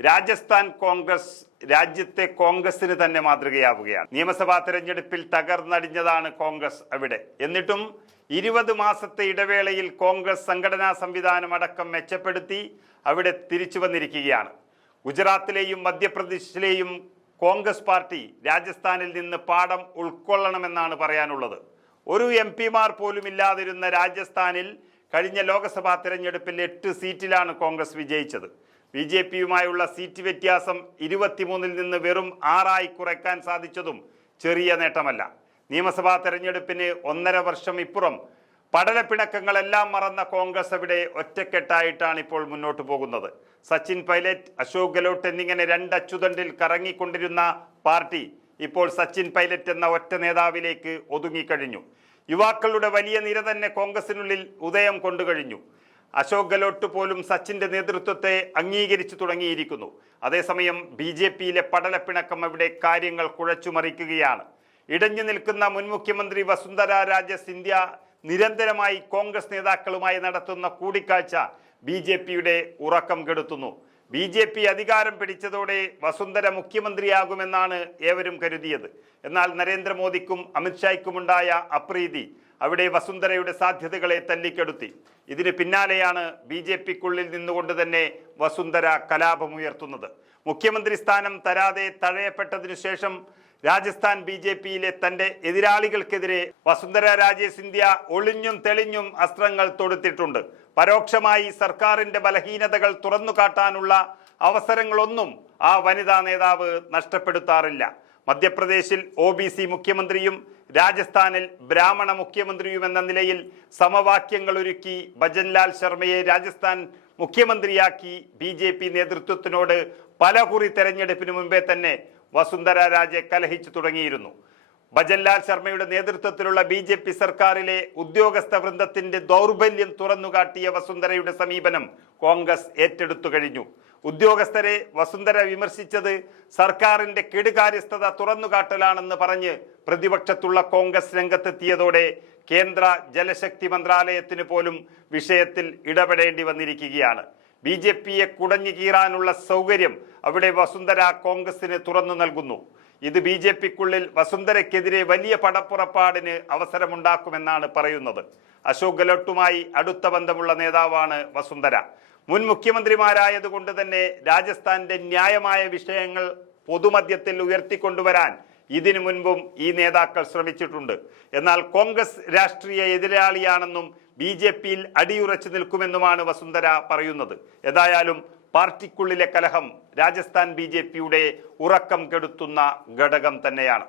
രാജസ്ഥാൻ കോൺഗ്രസ് രാജ്യത്തെ കോൺഗ്രസിന് തന്നെ മാതൃകയാവുകയാണ്. നിയമസഭാ തെരഞ്ഞെടുപ്പിൽ തകർന്നടിഞ്ഞതാണ് കോൺഗ്രസ് അവിടെ. എന്നിട്ടും ഇരുപത് മാസത്തെ ഇടവേളയിൽ കോൺഗ്രസ് സംഘടനാ സംവിധാനം അടക്കം മെച്ചപ്പെടുത്തി അവിടെ തിരിച്ചു വന്നിരിക്കുകയാണ്. ഗുജറാത്തിലെയും മധ്യപ്രദേശിലെയും കോൺഗ്രസ് പാർട്ടി രാജസ്ഥാനിൽ നിന്ന് പാഠം ഉൾക്കൊള്ളണമെന്നാണ് പറയാനുള്ളത്. ഒരു എം പിമാർ പോലും ഇല്ലാതിരുന്ന രാജസ്ഥാനിൽ കഴിഞ്ഞ ലോക്സഭാ തെരഞ്ഞെടുപ്പിൽ എട്ട് സീറ്റിലാണ് കോൺഗ്രസ് വിജയിച്ചത്. ബി ജെ പിയുമായുള്ള സീറ്റ് വ്യത്യാസം ഇരുപത്തിമൂന്നിൽ നിന്ന് വെറും ആറായി കുറയ്ക്കാൻ സാധിച്ചതും ചെറിയ നേട്ടമല്ല. നിയമസഭാ തെരഞ്ഞെടുപ്പിന് ഒന്നര വർഷം ഇപ്പുറം പടലപ്പിണക്കങ്ങളെല്ലാം മറന്ന കോൺഗ്രസ് അവിടെ ഒറ്റക്കെട്ടായിട്ടാണ് ഇപ്പോൾ മുന്നോട്ട് പോകുന്നത്. സച്ചിൻ പൈലറ്റ് അശോക് ഗെലോട്ട് എന്നിങ്ങനെ രണ്ട് അച്ചുതണ്ടിൽ കറങ്ങിക്കൊണ്ടിരുന്ന പാർട്ടി ഇപ്പോൾ സച്ചിൻ പൈലറ്റ് എന്ന ഒറ്റ നേതാവിലേക്ക് ഒതുങ്ങിക്കഴിഞ്ഞു. യുവാക്കളുടെ വലിയ നിര തന്നെ കോൺഗ്രസിനുള്ളിൽ ഉദയം കൊണ്ടുകഴിഞ്ഞു. അശോക് ഗെലോട്ട് പോലും സച്ചിന്റെ നേതൃത്വത്തെ അംഗീകരിച്ചു തുടങ്ങിയിരിക്കുന്നു. അതേസമയം ബി ജെ പിയിലെ പടലപ്പിണക്കം അവിടെ കാര്യങ്ങൾ കുഴച്ചുമറിക്കുകയാണ്. ഇടഞ്ഞു നിൽക്കുന്ന മുൻ മുഖ്യമന്ത്രി വസുന്ധര രാജ സിന്ധ്യ നിരന്തരമായി കോൺഗ്രസ് നേതാക്കളുമായി നടത്തുന്ന കൂടിക്കാഴ്ച ബി ഉറക്കം കെടുത്തുന്നു. ബി ജെ പി അധികാരം പിടിച്ചതോടെ വസുന്ധര മുഖ്യമന്ത്രിയാകുമെന്നാണ് ഏവരും കരുതിയത്. എന്നാൽ നരേന്ദ്രമോദിക്കും അമിത്ഷായ്ക്കുമുണ്ടായ അപ്രീതി അവിടെ വസുന്ധരയുടെ സാധ്യതകളെ തല്ലിക്കെടുത്തി. ഇതിന് പിന്നാലെയാണ് ബി ജെ പിക്കുള്ളിൽ നിന്നുകൊണ്ട് തന്നെ വസുന്ധര കലാപമുയർത്തുന്നത്. മുഖ്യമന്ത്രി സ്ഥാനം തരാതെ തഴയപ്പെട്ടതിനു ശേഷം രാജസ്ഥാൻ ബി ജെ പിയിലെ തന്റെ എതിരാളികൾക്കെതിരെ വസുന്ധര രാജേ സിന്ധ്യ ഒളിഞ്ഞും തെളിഞ്ഞും അസ്ത്രങ്ങൾ തൊടുത്തിട്ടുണ്ട്. പരോക്ഷമായി സർക്കാരിന്റെ ബലഹീനതകൾ തുറന്നു കാട്ടാനുള്ള അവസരങ്ങളൊന്നും ആ വനിതാ നേതാവ് നഷ്ടപ്പെടുത്താറില്ല. മധ്യപ്രദേശിൽ ഒ ബി സി മുഖ്യമന്ത്രിയും രാജസ്ഥാനിൽ ബ്രാഹ്മണ മുഖ്യമന്ത്രിയും എന്ന നിലയിൽ സമവാക്യങ്ങൾ ഒരുക്കി ഭജൻലാൽ ശർമ്മയെ രാജസ്ഥാൻ മുഖ്യമന്ത്രിയാക്കി ബി നേതൃത്വത്തിനോട് പലകുറി തെരഞ്ഞെടുപ്പിന് മുമ്പേ തന്നെ വസുന്ധര രാജെ കലഹിച്ചു തുടങ്ങിയിരുന്നു. ഭജൻലാൽ ശർമ്മയുടെ നേതൃത്വത്തിലുള്ള ബി ജെ പി സർക്കാരിലെ ഉദ്യോഗസ്ഥ വൃന്ദത്തിന്റെ ദൗർബല്യം തുറന്നുകാട്ടിയ വസുന്ധരയുടെ സമീപനം കോൺഗ്രസ് ഏറ്റെടുത്തു കഴിഞ്ഞു. ഉദ്യോഗസ്ഥരെ വസുന്ധര വിമർശിച്ചത് സർക്കാരിന്റെ കെടുകാര്യസ്ഥത തുറന്നുകാട്ടലാണെന്ന് പറഞ്ഞ് പ്രതിപക്ഷത്തുള്ള കോൺഗ്രസ് രംഗത്തെത്തിയതോടെ കേന്ദ്ര ജലശക്തി മന്ത്രാലയത്തിന് പോലും വിഷയത്തിൽ ഇടപെടേണ്ടി വന്നിരിക്കുകയാണ്. ബി ജെ പിയെ കുടഞ്ഞു കീറാനുള്ള സൗകര്യം അവിടെ വസുന്ധര കോൺഗ്രസിന് തുറന്നു നൽകുന്നു. ഇത് ബി ജെ പിക്കുള്ളിൽ വസുന്ധരയ്ക്കെതിരെ വലിയ പടപ്പുറപ്പാടിന് അവസരമുണ്ടാക്കുമെന്നാണ് പറയുന്നത്. അശോക് ഗെഹ്ലോട്ടുമായി അടുത്ത ബന്ധമുള്ള നേതാവാണ് വസുന്ധര. മുൻ മുഖ്യമന്ത്രിമാരായതുകൊണ്ട് തന്നെ രാജസ്ഥാന്റെ ന്യായമായ വിഷയങ്ങൾ പൊതുമധ്യത്തിൽ ഉയർത്തിക്കൊണ്ടുവരാൻ ഇതിനു മുൻപും ഈ നേതാക്കൾ ശ്രമിച്ചിട്ടുണ്ട്. എന്നാൽ കോൺഗ്രസ് രാഷ്ട്രീയ എതിരാളിയാണെന്നും ബി ജെ പിയിൽ അടിയുറച്ചു നിൽക്കുമെന്നുമാണ് വസുന്ധര പറയുന്നത്. ഏതായാലും പാർട്ടിക്കുള്ളിലെ കലഹം രാജസ്ഥാൻ ബി ഉറക്കം കെടുത്തുന്ന ഘടകം തന്നെയാണ്.